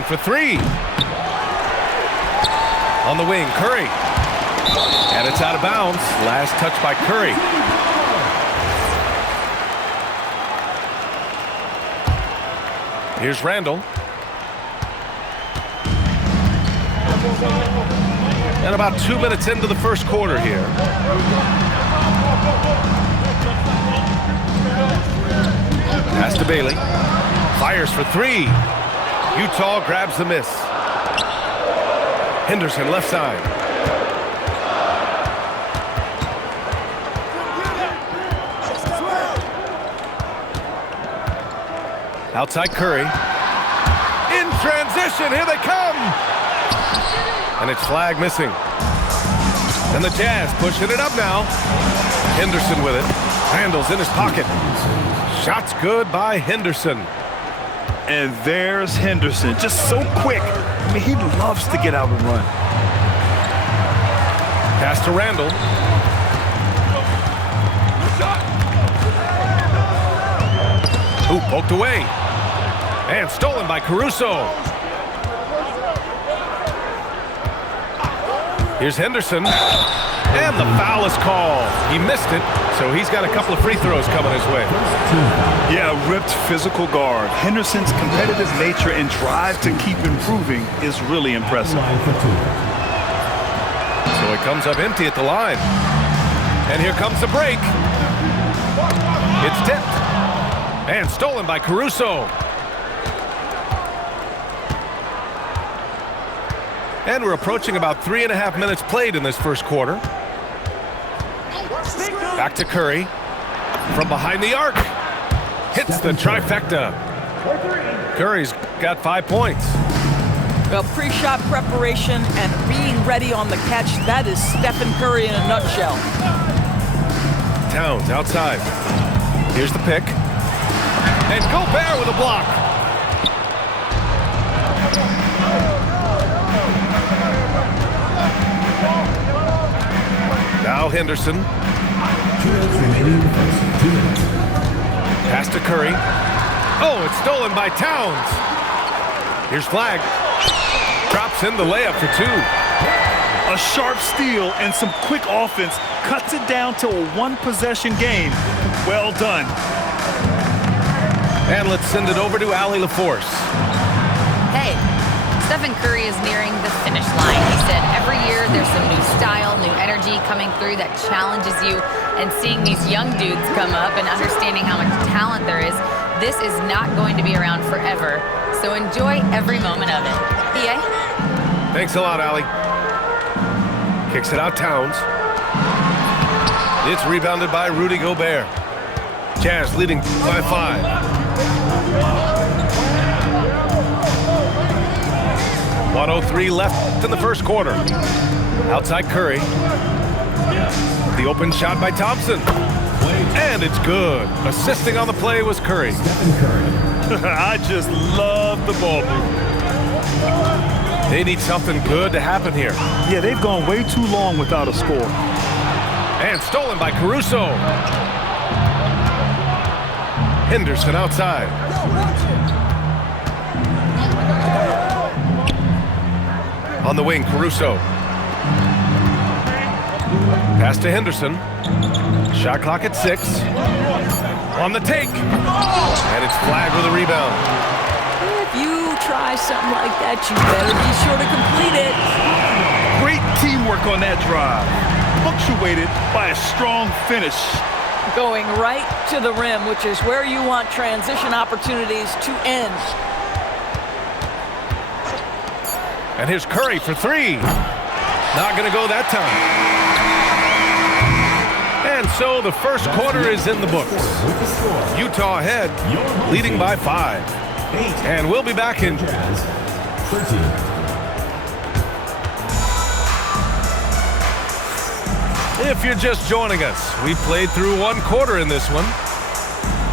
for three. On the wing, Curry. And it's out of bounds. Last touch by Curry. Here's Randall. And about 2 minutes into the first quarter here. Pass to Bailey. Fires for three. Utah grabs the miss. Henderson left side. Outside Curry. In transition, here they come! And it's flag missing. And the Jazz pushing it up now. Henderson with it. Randall's in his pocket. Shot's good by Henderson. And there's Henderson, just so quick. I mean, he loves to get out and run. Pass to Randall. Ooh, poked away. And stolen by Caruso. Here's Henderson. And the foul is called. He missed it, so he's got a couple of free throws coming his way. Yeah, ripped physical guard. Henderson's competitive nature and drive to keep improving is really impressive. So it comes up empty at the line. And here comes the break. It's tipped. And stolen by Caruso. And we're approaching about 3.5 minutes played in this first quarter. Back to Curry. From behind the arc. Hits the trifecta. Curry's got 5 points. Well, pre-shot preparation and being ready on the catch, that is Stephen Curry in a nutshell. Towns outside. Here's the pick. And Gobert with a block. Now Henderson. Pass to Curry. Oh, it's stolen by Towns. Here's Flag. Drops in the layup for two. A sharp steal and some quick offense cuts it down to a one-possession game. Well done. And let's send it over to Allie LaForce. Hey, Stephen Curry is nearing the finish line. He said every year there's some new style, new energy coming through that challenges you. And seeing these young dudes come up and understanding how much talent there is, this is not going to be around forever. So enjoy every moment of it. EA? Thanks a lot, Allie. Kicks it out, Towns. It's rebounded by Rudy Gobert. Jazz leading by 5. .103 left in the first quarter. Outside Curry. The open shot by Thompson. And it's good. Assisting on the play was Curry. I just love the ball movement. They need something good to happen here. Yeah, they've gone way too long without a score. And stolen by Caruso. Henderson outside. On the wing, Caruso. Pass to Henderson. Shot clock at 6. On the take. And it's Flag with a rebound. If you try something like that, you better be sure to complete it. Great teamwork on that drive. Punctuated by a strong finish. Going right to the rim, which is where you want transition opportunities to end. And here's Curry for 3. Not going to go that time. And so the first quarter is in the books. Utah ahead, leading by 5. And we'll be back in 13. If you're just joining us, we played through 1 quarter in this one.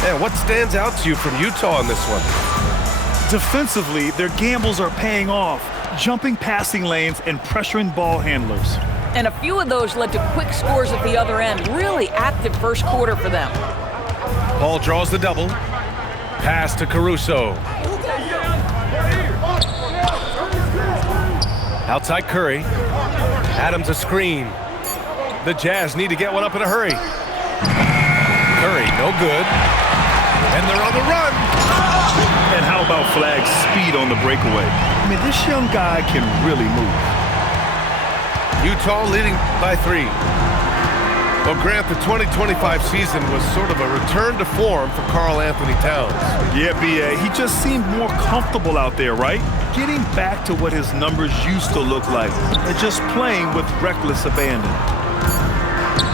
And what stands out to you from Utah in this one? Defensively, their gambles are paying off, jumping passing lanes and pressuring ball handlers. And a few of those led to quick scores at the other end. Really active first quarter for them. Paul draws the double. Pass to Caruso. Outside Curry. Adams a screen. The Jazz need to get one up in a hurry. Curry, no good. And they're on the run. And how about Flagg's speed on the breakaway? I mean, this young guy can really move. Utah leading by 3. Well, Grant, the 2025 season was sort of a return to form for Karl Anthony Towns. Yeah, B.A., he just seemed more comfortable out there, right? Getting back to what his numbers used to look like and just playing with reckless abandon.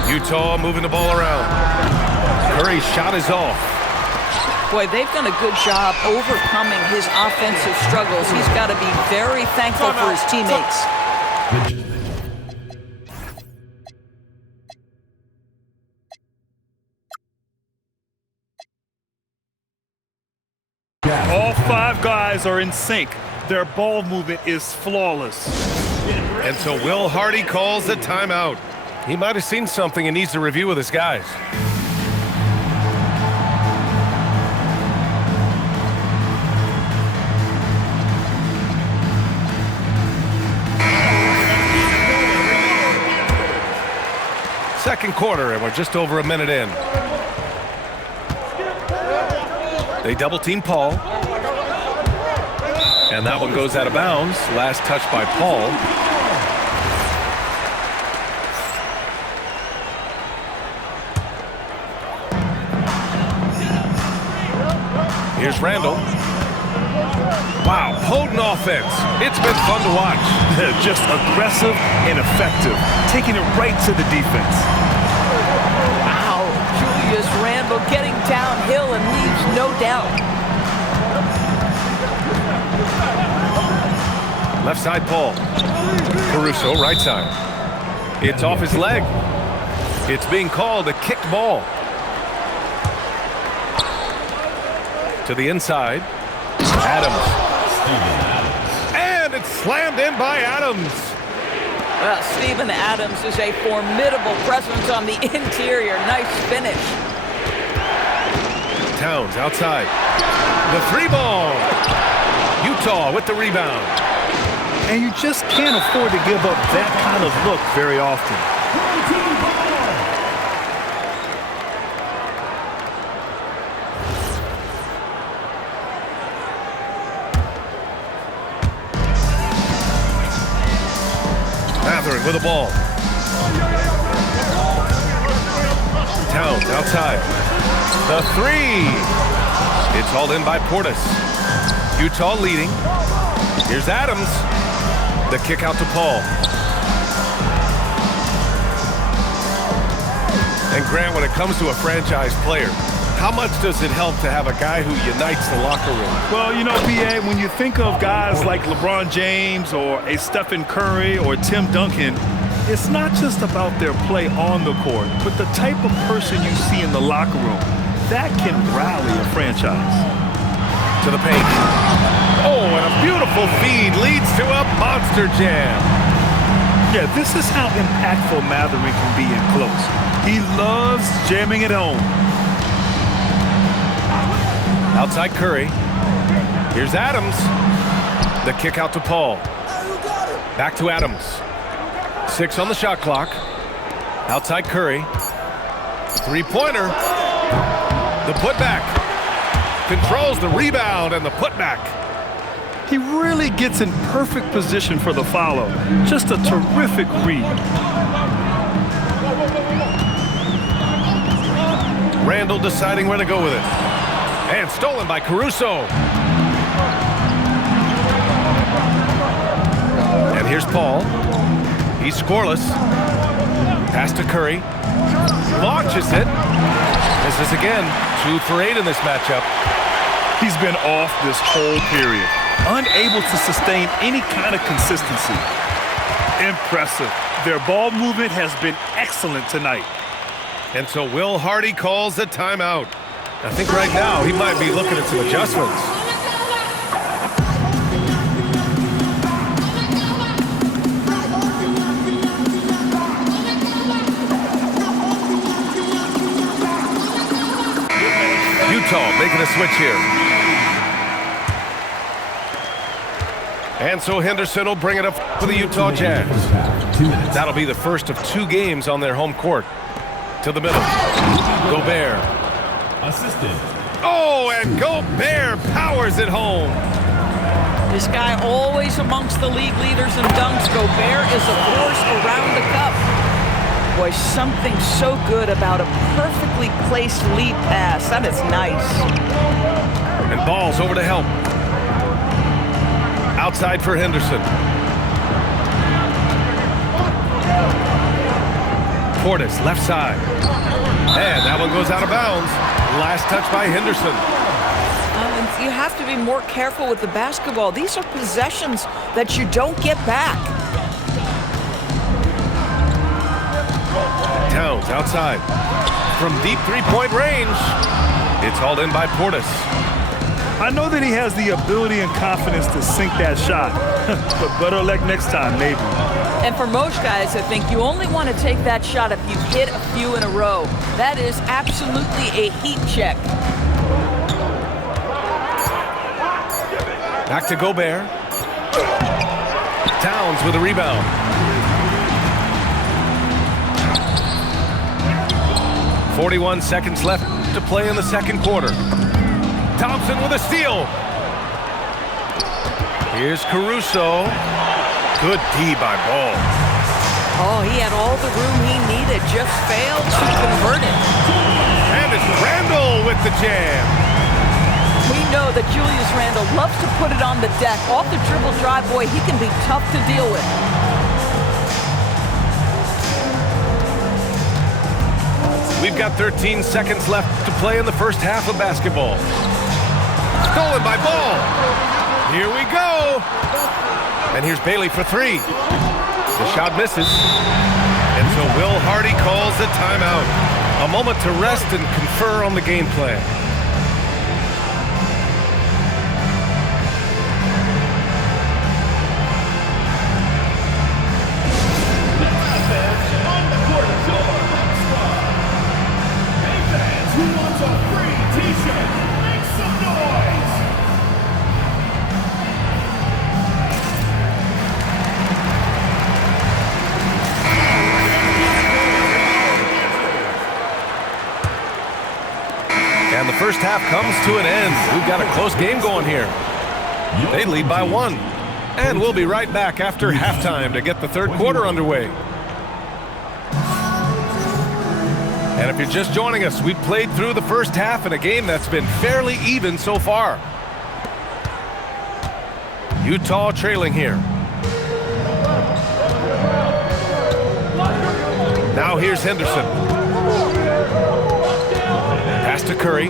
Utah moving the ball around. Curry's shot is off. Boy, they've done a good job overcoming his offensive struggles. He's got to be very thankful for his teammates. All 5 guys are in sync. Their ball movement is flawless. And so Will Hardy calls a timeout. He might have seen something and needs to review with his guys. Second quarter, and we're just over a minute in. They double team Paul. And that one goes out of bounds. Last touch by Paul. Here's Randall. Wow, potent offense. It's been fun to watch. Just aggressive and effective, taking it right to the defense. Wow, Julius Randle getting downhill and leaves no doubt. Left side, Paul. Caruso, right side. It's off his leg. It's being called a kicked ball. To the inside. Adams. And it's slammed in by Adams. Well, Steven Adams is a formidable presence on the interior. Nice finish. Towns outside. The 3-ball. Utah with the rebound. And you just can't afford to give up that kind of look very often. Mathurin with the ball. Towns outside. The 3. It's hauled in by Portis. Utah leading. Here's Adams. The kick out to Paul. And Grant, when it comes to a franchise player, how much does it help to have a guy who unites the locker room? Well, you know, B.A., when you think of guys like LeBron James or a Stephen Curry or Tim Duncan, it's not just about their play on the court, but the type of person you see in the locker room. That can rally a franchise. To the paint. Oh, and a beautiful feed leads to a monster jam. Yeah, this is how impactful Mathurin can be in close. He loves jamming it home. Outside Curry. Here's Adams. The kick out to Paul. Back to Adams. 6 on the shot clock. Outside Curry. 3-pointer. The putback. Controls the rebound and the putback. He really gets in perfect position for the follow. Just a terrific read. Randall deciding where to go with it. And stolen by Caruso. And here's Paul. He's scoreless. Pass to Curry. Launches it. Misses again. 2 for 8 in this matchup. He's been off this whole period. Unable to sustain any kind of consistency. Impressive. Their ball movement has been excellent tonight. And so Will Hardy calls a timeout. I think right now he might be looking at some adjustments. Utah making a switch here. And so Henderson will bring it up for the Utah Jazz. That'll be the first of 2 games on their home court. To the middle. Gobert. Assistant. Oh, and Gobert powers it home. This guy always amongst the league leaders in dunks. Gobert is a force around the cup. Boy, something so good about a perfectly placed lead pass. That is nice. And Ball's over to help. Outside for Henderson. Portis, left side. And that one goes out of bounds. Last touch by Henderson. You have to be more careful with the basketball. These are possessions that you don't get back. Towns outside. From deep three-point range. It's hauled in by Portis. I know that he has the ability and confidence to sink that shot, but better luck next time, maybe. And for most guys, I think you only want to take that shot if you hit a few in a row. That is absolutely a heat check. Back to Gobert. Towns with a rebound. .41 seconds left to play in the second quarter. Thompson with a steal. Here's Caruso. Good D by Ball. Oh, he had all the room he needed, just failed to convert it. And it's Randle with the jam. We know that Julius Randle loves to put it on the deck. Off the dribble drive, boy, he can be tough to deal with. We've got 13 seconds left to play in the first half of basketball. Stolen by Ball. Here we go. And here's Bailey for 3. The shot misses. And so Will Hardy calls the timeout. A moment to rest and confer on the game plan. And the first half comes to an end. We've got a close game going here. They lead by 1. And we'll be right back after halftime to get the third quarter underway. And if you're just joining us, we've played through the first half in a game that's been fairly even so far. Utah trailing here. Now here's Henderson. Pass to Curry.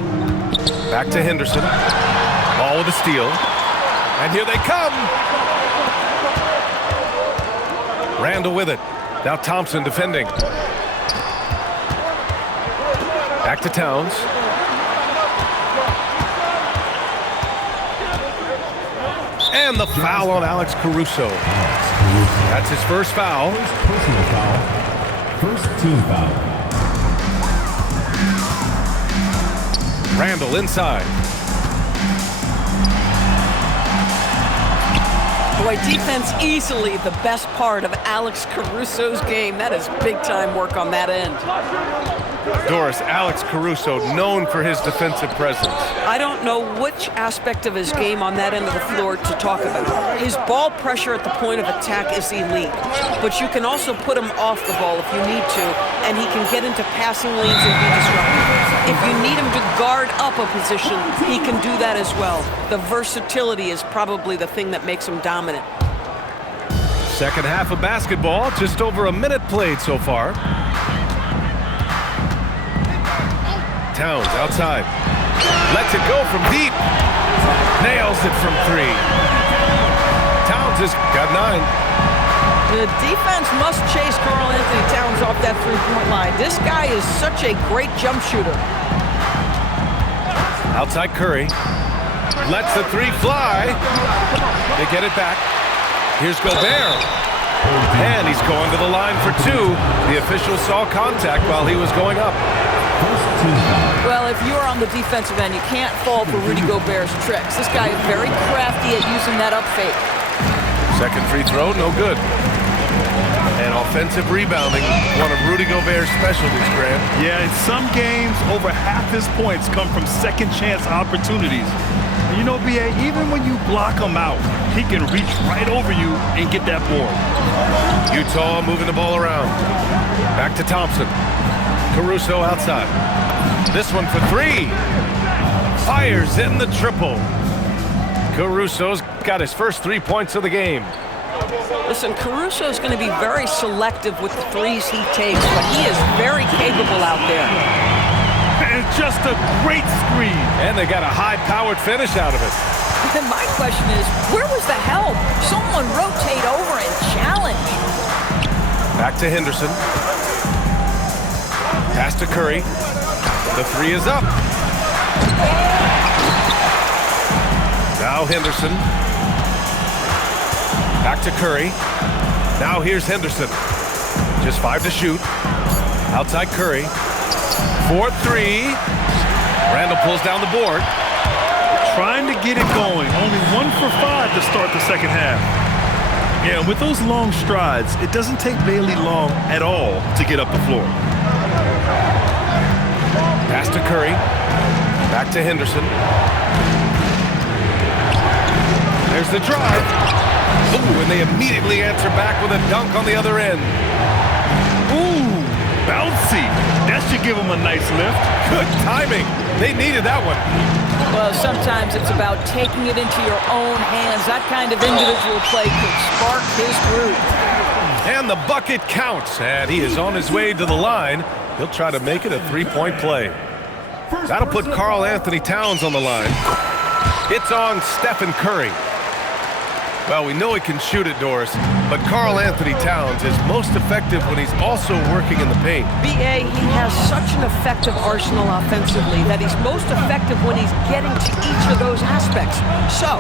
Back to Henderson. Ball with a steal. And here they come. Randle with it. Now Thompson defending. Back to Towns. And the foul on Alex Caruso. That's his first foul. Personal foul. First team foul. Randle inside. Boy, defense easily the best part of Alex Caruso's game. That is big-time work on that end. Doris, Alex Caruso, known for his defensive presence. I don't know which aspect of his game on that end of the floor to talk about. His ball pressure at the point of attack is elite, but you can also put him off the ball if you need to, and he can get into passing lanes and be disruptive. If you need him to guard up a position, he can do that as well. The versatility is probably the thing that makes him dominant. Second half of basketball, just over a minute played so far. Towns outside. Lets it go from deep. Nails it from 3. Towns has got 9. The defense must chase Karl Anthony Towns off that three-point line. This guy is such a great jump shooter. Outside Curry. Lets the 3 fly. They get it back. Here's Gobert. And he's going to the line for 2. The official saw contact while he was going up. Well, if you're on the defensive end, you can't fall for Rudy Gobert's tricks. This guy is very crafty at using that up fake. Second free throw, no good. And offensive rebounding, one of Rudy Gobert's specialties, Grant. Yeah, in some games, over half his points come from second chance opportunities. And you know, B.A., even when you block him out, he can reach right over you and get that board. Utah moving the ball around. Back to Thompson. Caruso outside. This one for three. Fires in the triple. Caruso's got his first 3 points of the game. Listen, Caruso is going to be very selective with the threes he takes, but he is very capable out there. And just a great screen. And they got a high-powered finish out of it. And my question is, where was the help? Someone rotate over and challenge. Back to Henderson. Pass to Curry. The three is up. Now Henderson. Back to Curry. Now here's Henderson. Just 5 to shoot. Outside Curry. 4-3. Randall pulls down the board. Trying to get it going. Only 1 for 5 to start the second half. Yeah, with those long strides, it doesn't take Bailey long at all to get up the floor. Pass to Curry. Back to Henderson. There's the drive. Ooh, and they immediately answer back with a dunk on the other end. Ooh, bouncy. That should give them a nice lift. Good timing. They needed that one. Well, sometimes it's about taking it into your own hands. That kind of individual play could spark his group. And the bucket counts. And he is on his way to the line. He'll try to make it a 3-point play. That'll put Karl Anthony Towns on the line. It's on Stephen Curry. Well, we know he can shoot it, Doris, but Karl Anthony Towns is most effective when he's also working in the paint. B.A., he has such an effective arsenal offensively that he's most effective when he's getting to each of those aspects. So,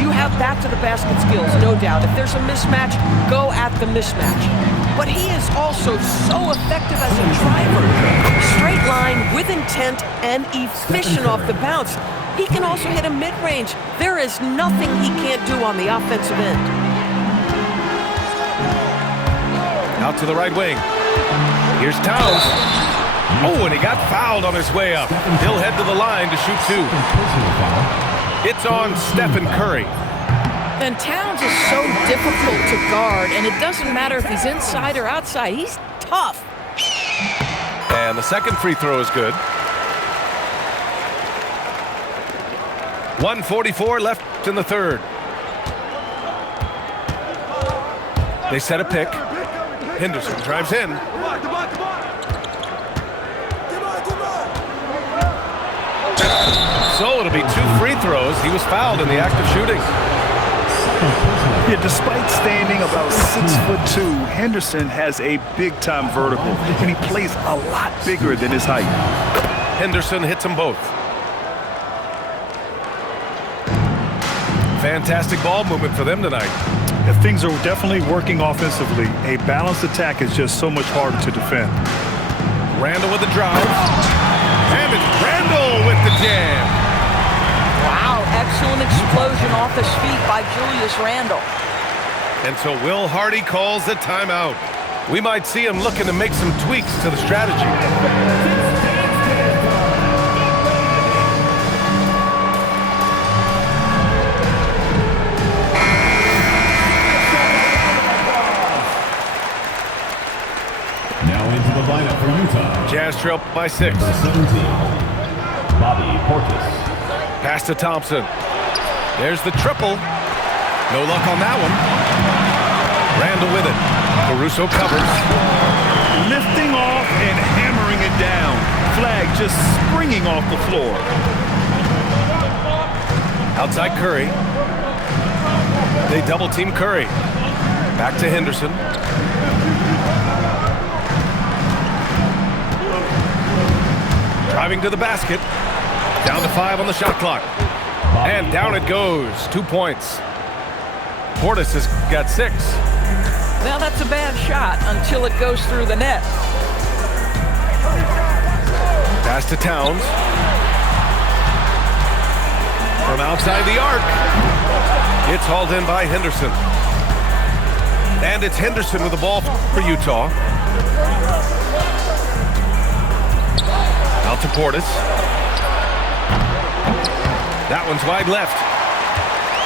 you have back-to-the-basket skills, no doubt. If there's a mismatch, go at the mismatch. But he is also so effective as a driver. Straight line, with intent, and efficient off the bounce. He can also hit a mid-range. There is nothing he can't do on the offensive end. Out to the right wing. Here's Towns. Oh, and he got fouled on his way up. He'll head to the line to shoot 2. It's on Stephen Curry. And Towns is so difficult to guard, and it doesn't matter if he's inside or outside. He's tough. And the second free throw is good. 1:44 left in the third. They set a pick. Henderson drives in. So it'll be 2 free throws. He was fouled in the act of shooting. Yeah, despite standing about 6'2", Henderson has a big-time vertical, and he plays a lot bigger than his height. Henderson hits them both. Fantastic ball movement for them tonight. If things are definitely working offensively, a balanced attack is just so much harder to defend. Randall with the drive. And it's Randall with the jam. Wow, excellent explosion off his feet by Julius Randle. And so Will Hardy calls the timeout. We might see him looking to make some tweaks to the strategy. Into the lineup for Utah. Jazz trail by 6. Number 17, Bobby Portis. Pass to Thompson. There's the triple. No luck on that one. Randall with it. Caruso covers. Lifting off and hammering it down. Flag just springing off the floor. Outside Curry. They double team Curry. Back to Henderson. Driving to the basket. Down to 5 on the shot clock. And down it goes. 2 points. Portis has got 6. Now that's a bad shot until it goes through the net. Pass to Towns. From outside the arc. It's hauled in by Henderson. And it's Henderson with the ball for Utah. Out to Portis. That one's wide left.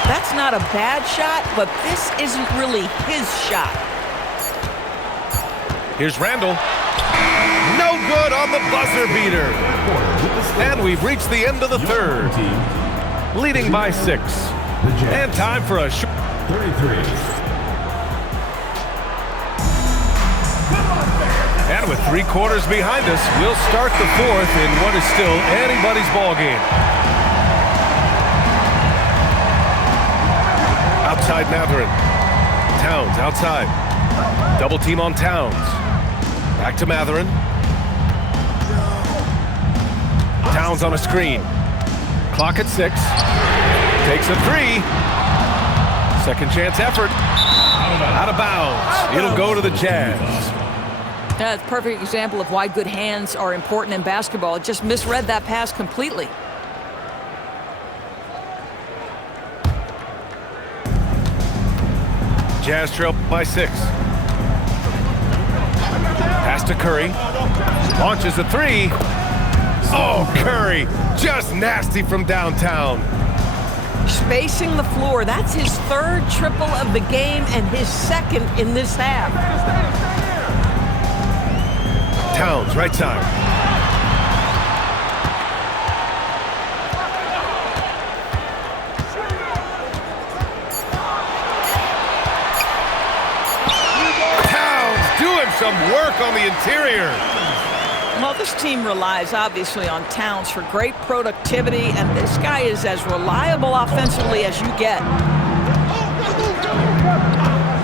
That's not a bad shot, but this isn't really his shot. Here's Randall. No good on the buzzer beater. And we've reached the end of the third. Leading by 6. And time for a short 33. And with 3 quarters behind us, we'll start the fourth in what is still anybody's ball game. Outside Mathurin. Towns outside. Double team on Towns. Back to Mathurin. Towns on a screen. Clock at 6. Takes a 3. Second chance effort. Out of bounds. It'll go to the Jazz. That's a perfect example of why good hands are important in basketball. It just misread that pass completely. Jazz trail by 6. Pass to Curry. Launches a 3. Oh, Curry. Just nasty from downtown. Spacing the floor. That's his 3rd triple of the game and his 2nd in this half. Towns, right side. Towns doing some work on the interior. Well, this team relies obviously on Towns for great productivity, and this guy is as reliable offensively as you get.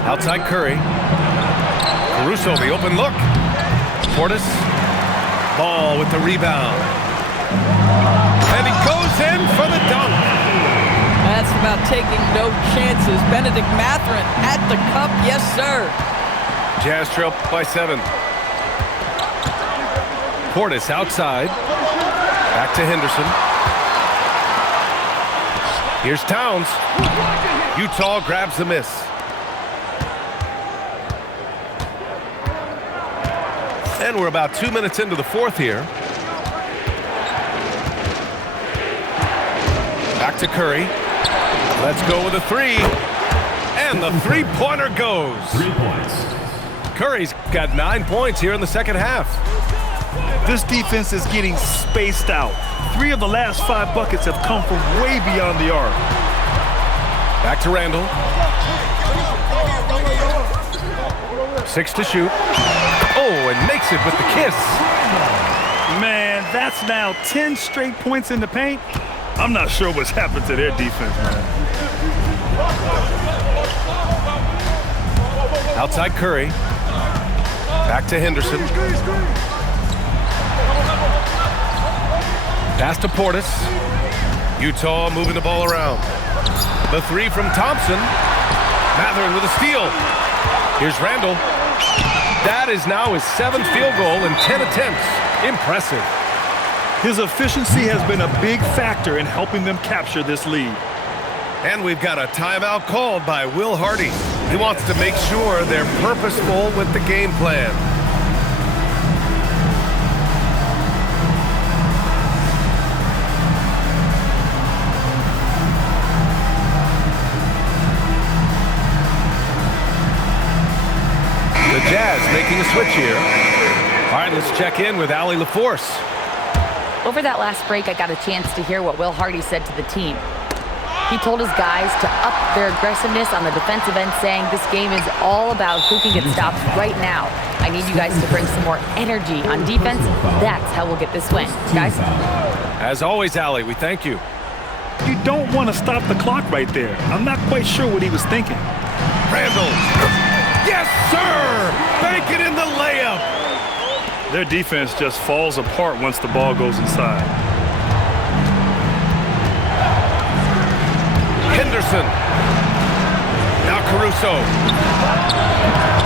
Outside Curry. Caruso, the open look. Portis. Ball with the rebound. And he goes in for the dunk. That's about taking no chances. Benedict Mathurin at the cup. Yes, sir. Jazz trail by 7. Portis outside. Back to Henderson. Here's Towns. Utah grabs the miss. And we're about 2 minutes into the fourth here. Back to Curry. Let's go with a 3. And the 3-pointer goes. 3 points. Curry's got 9 points here in the second half. This defense is getting spaced out. 3 of the last 5 buckets have come from way beyond the arc. Back to Randall. 6 to shoot. Oh, and makes it with the kiss. Man, that's now 10 straight points in the paint. I'm not sure what's happened to their defense, man. Outside Curry. Back to Henderson. Pass to Portis. Utah moving the ball around. The 3 from Thompson. Mathurin with a steal. Here's Randall. That is now his 7th field goal in 10 attempts. Impressive. His efficiency has been a big factor in helping them capture this lead. And we've got a timeout called by Will Hardy. He wants to make sure they're purposeful with the game plan. The Jazz making a switch here. All right, let's check in with Allie LaForce. Over that last break, I got a chance to hear what Will Hardy said to the team. He told his guys to up their aggressiveness on the defensive end, saying this game is all about who can get stops right now. I need you guys to bring some more energy on defense. That's how we'll get this win. Guys? As always, Allie, we thank you. You don't want to stop the clock right there. I'm not quite sure what he was thinking. Randall. Yes, sir! Bank it in the layup. Their defense just falls apart once the ball goes inside. Henderson. Now Caruso.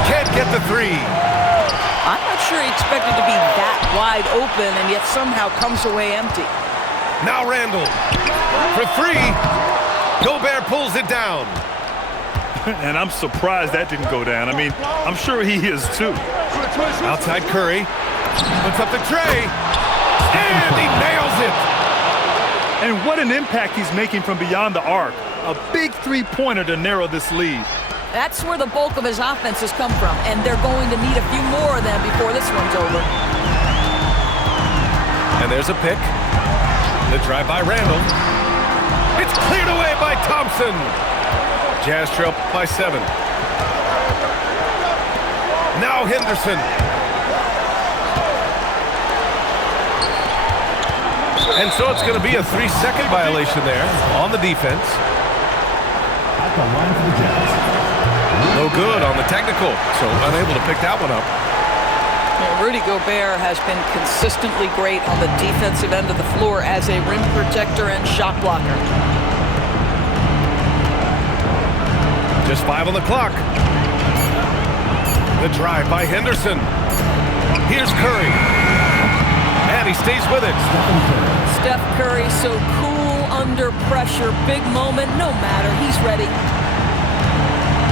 Can't get the 3. I'm not sure he expected to be that wide open and yet somehow comes away empty. Now Randall. For 3. Gobert pulls it down. And I'm surprised that didn't go down. I mean, I'm sure he is too. Outside Curry. Puts up the tray. And he nails it. And what an impact he's making from beyond the arc. A big three-pointer to narrow this lead. That's where the bulk of his offense has come from, and they're going to need a few more of them before this one's over. And there's a pick. The drive by Randall. It's cleared away by Thompson. Jazz trail by 7. Now Henderson. And so it's going to be a 3-second violation there on the defense. At the line for the Jazz. No good on the technical, so unable to pick that one up. Well, Rudy Gobert has been consistently great on the defensive end of the floor as a rim protector and shot blocker. Just 5 on the clock. The drive by Henderson. Here's Curry. And he stays with it. Steph Curry so cool under pressure. Big moment, no matter. He's ready.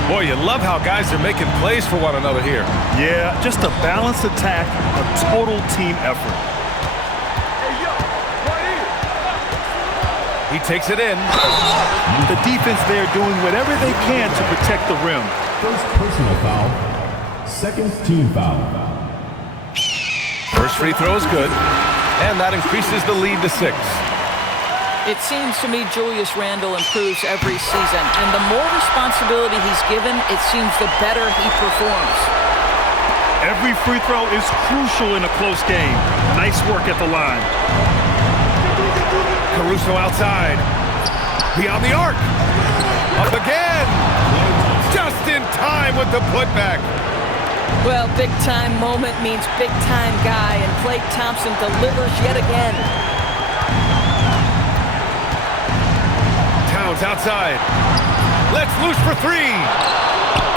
Boy, you love how guys are making plays for one another here. Yeah, just a balanced attack, a total team effort. He takes it in. The defense there doing whatever they can to protect the rim. First personal foul. Second team foul. First free throw is good. And that increases the lead to 6. It seems to me Julius Randle improves every season, and the more responsibility he's given, it seems the better he performs. Every free throw is crucial in a close game. Nice work at the line. Caruso outside. Beyond the arc. Up again. Just in time with the putback. Well, big-time moment means big-time guy, and Klay Thompson delivers yet again. Towns outside. Let's loose for 3.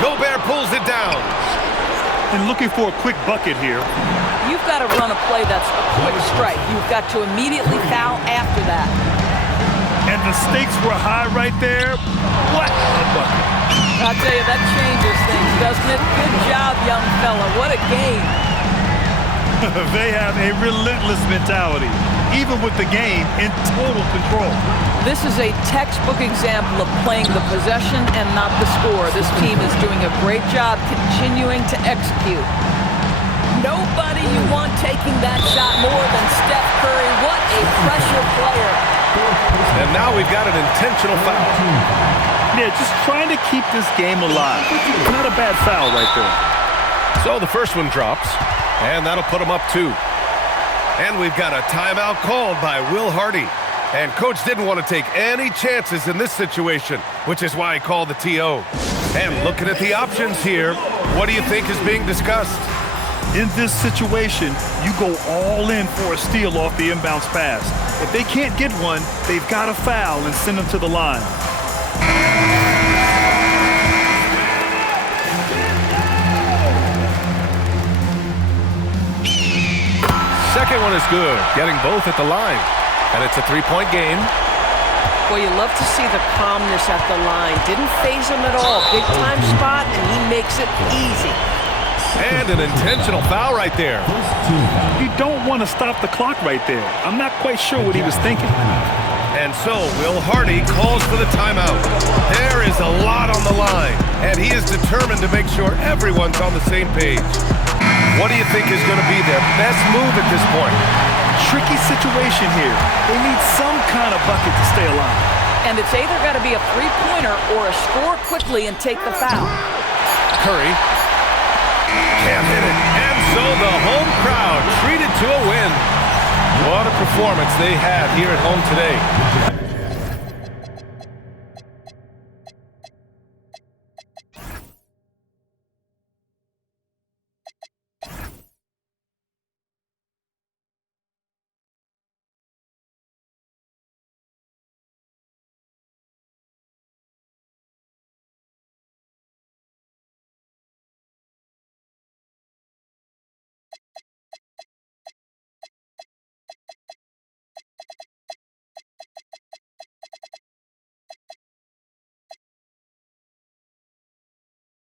Gobert pulls it down. And looking for a quick bucket here. You've got to run a play that's a quick strike. You've got to immediately foul after that. And the stakes were high right there. What a bucket. I'll tell you, that changes things, doesn't it? Good job, young fella. What a game. They have a relentless mentality, even with the game in total control. This is a textbook example of playing the possession and not the score. This team is doing a great job continuing to execute. Nobody you want taking that shot more than Steph Curry. What a pressure player. And now we've got an intentional foul. Yeah, just trying to keep this game alive. Not a bad foul right there. So the first one drops, and that'll put him up 2. And we've got a timeout called by Will Hardy. And Coach didn't want to take any chances in this situation, which is why he called the TO. And looking at the options here, what do you think is being discussed? In this situation, you go all in for a steal off the inbounds pass. If they can't get one, they've got to foul and send them to the line. Second one is good, getting both at the line. And it's a 3-point game. Well, you love to see the calmness at the line. Didn't faze him at all. Big-time spot, and he makes it easy. And an intentional foul right there. You don't want to stop the clock right there. I'm not quite sure what he was thinking. And so Will Hardy calls for the timeout. There is a lot on the line, and he is determined to make sure everyone's on the same page. What do you think is going to be their best move at this point? Tricky situation here. They need some kind of bucket to stay alive. And it's either got to be a three-pointer or a score quickly and take the foul. Curry can't hit it. And so the home crowd treated to a win. What a performance they had here at home today.